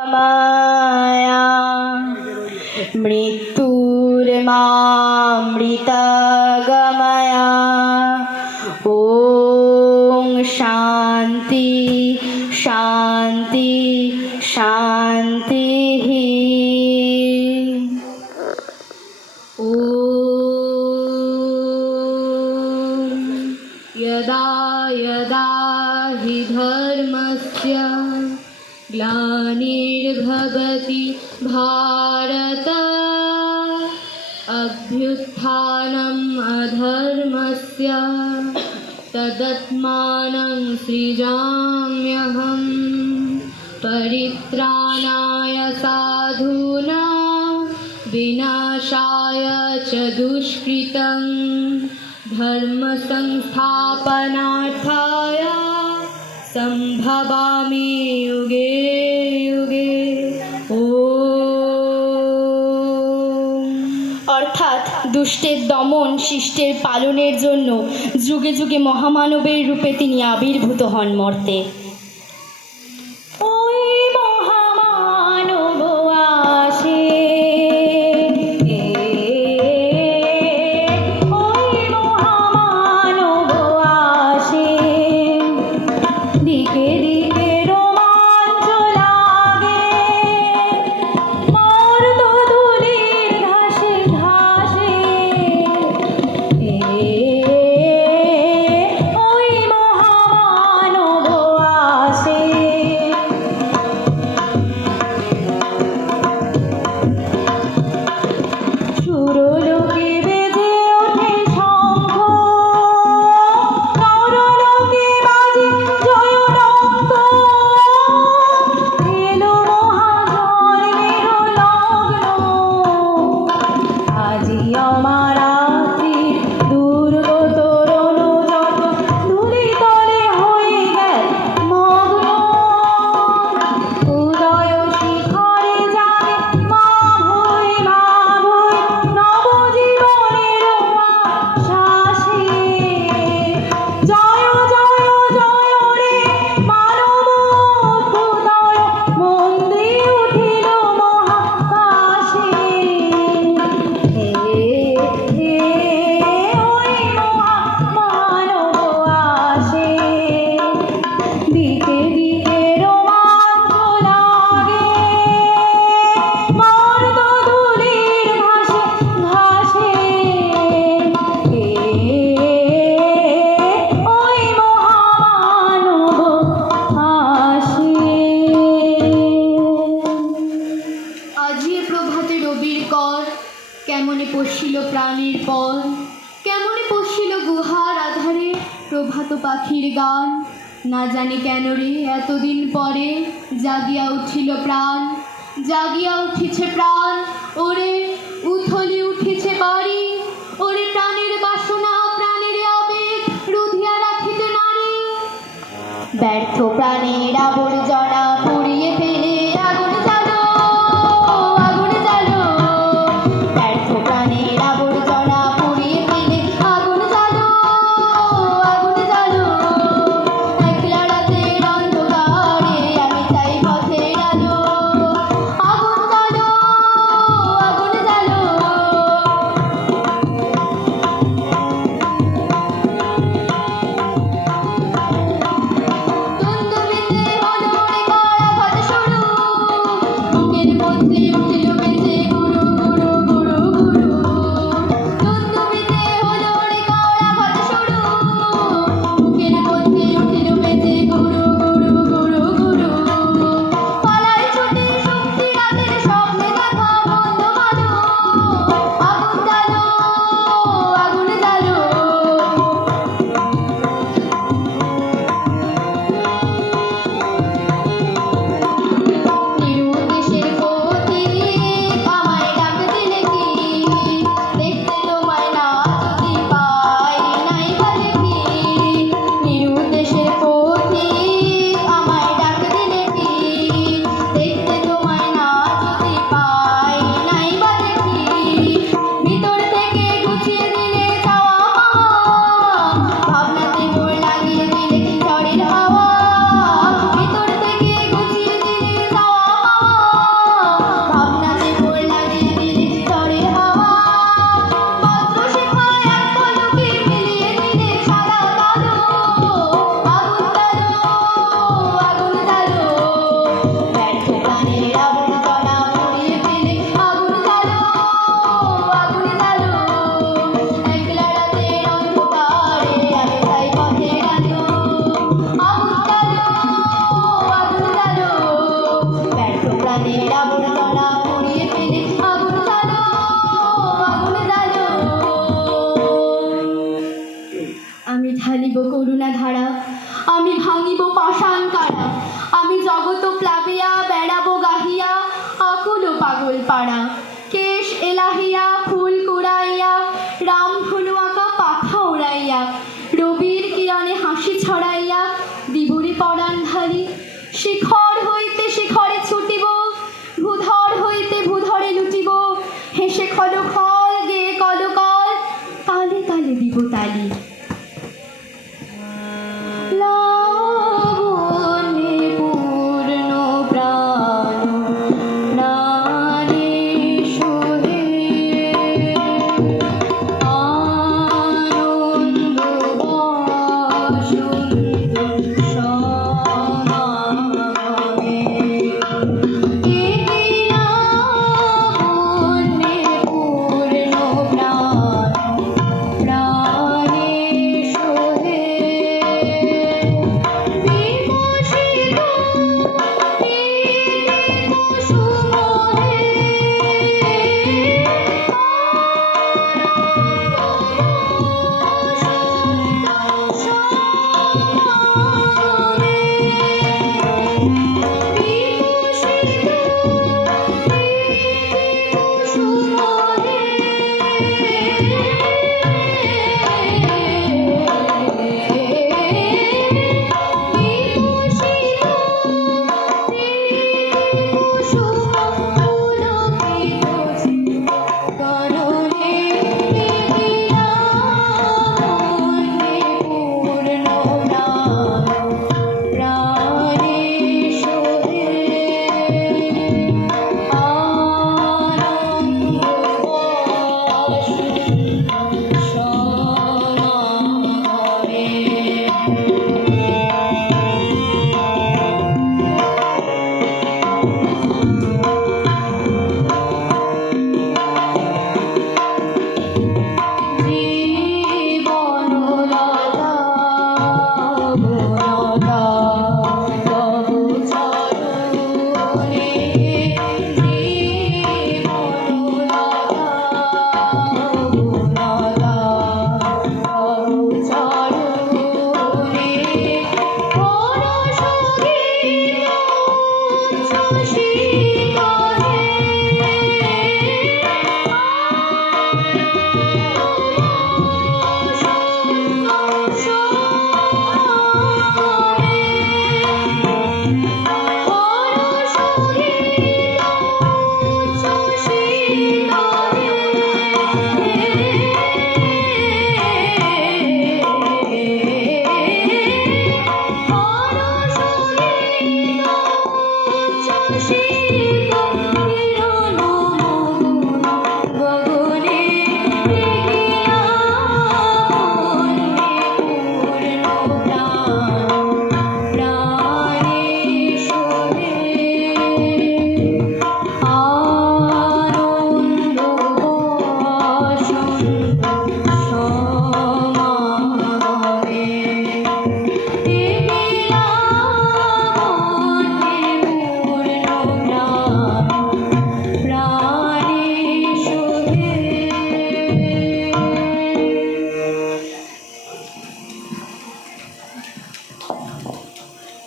মায়া মৃত্যুর্মামৃতগময়া ওং শান্তি শান্তি শান্তি। यदा यदा हि धर्मस्य ग्लानिर्भवति भारत अभ्युत्थानम् अधर्मस्य तदात्मानं सृजाम्यहं परित्राणाय साधूनां विनाशाय च दुष्कृतं धर्म संस्थापनार्थाय संभवामि युगे युगे। অর্থাৎ দুষ্টের দমন শিষ্টের পালনের জন্য যুগে যুগে মহামানবের রূপে তিনি আবির্ভূত হন মর্তে। ওই মহামানব আসে, ওই মহামানব আসে, দিকে দিকে রোমাঞ্চ লাগে, মর্তধূলির ঘাসে ঘাসে, ওই মহামানব আসে। সুরলোকে বেজে ওঠে শঙ্খ, নরলোকে বাজে জয়ডঙ্ক, এলো মহাজন্মের লগ্ন, আজি আমার রাত্রির দুর্গত রণযত ধূলিতলে হয়ে গেল মগ্ন। উদয় শিখরে জাগে মা ভৈ নবজীবনের শ্বাসে। জয় জয় জয় রে মানব অভ্যুদয়, মন্দির উঠিল মহাকাশে। ওই মহামানব আসে, দিকে দিকে রোমাঞ্চ লাগে, মর্তধূলির ঘাসে ঘাসে, ওই মহামানব আসে। আজি প্রভাতে রবির কর, কেমনে পশিল প্রাণীর পর, কেমনে পশিল গুহার আধারে প্রভাত পাখির গান। না জানি কেন রে এতদিন পরে জাগিয়া উঠিল প্রাণ, জাগিয়া উঠিছে প্রাণ। ওরে উথলি উঠিছে বাড়ি, ওরে প্রাণের বাসনা প্রাণের আবেগ রুধিয়া রাখিতে নারী। ব্যর্থ প্রাণের আবর্জনা পুড়িয়ে ফেলে আগুন জ্বালো, আগুন জ্বালো। ব্যর্থ প্রাণের আবর্জনা পুড়িয়ে ফেলে আগুন জ্বালো, আগুন জ্বালো। একলা রাতের অন্ধকারে আমি চাই পথের আলো, আগুন জ্বালো, আগুন জ্বালো। দুন্দুবিতে হলো রে কড়া ভাত শুরু, বুকের মধ্যে উঠিল বেজে গুরু গুরু গুরু গুরু। দুন্দুবিতে হলো রে কড়া ভাত শুরু, বুকের মধ্যে উঠিল বেজে গুরু গুরু গুরু গুরু। পালায় ছুটে শক্তি রাতের স্বপ্নে দেখা বন্ধু বাঁধো, আগুন জ্বালো, আগুন জ্বালো। নিরুদ্দেশের গতি প্রাণের আবর্জনা পুড়িয়ে ফেলে আগুন জ্বালো, আগুন জ্বালো। আমি ঢালিব করুণা ধারা, আমি ভাঙিব পাষাণ কারা, আমি জগত প্লাবিয়া বেড়াবো গাহিয়া আকুল পাগল পাড়া। কেশ এলাহিয়া ফুল কুড়াইয়া রাম ধনু আঁকা পাখা উড়াইয়া রবির কিরণে হাসি ছড়াইয়া দিবরে পরাণ ঢালি। শিখর হইতে শিখরে ছুটিব, ভূধর হইতে ভূধরে লুটিব, হেসে খল খল গেয়ে কল কল, তালে তালে দিব তালি। লাবণ্যে পূর্ণ প্রাণ প্রাণে সোহে, আনন্দ বসন্ত সমাগমে। লাবণ্যে পূর্ণ প্রাণ প্রাণে সোহে, বিকশিত কুসুমহে, she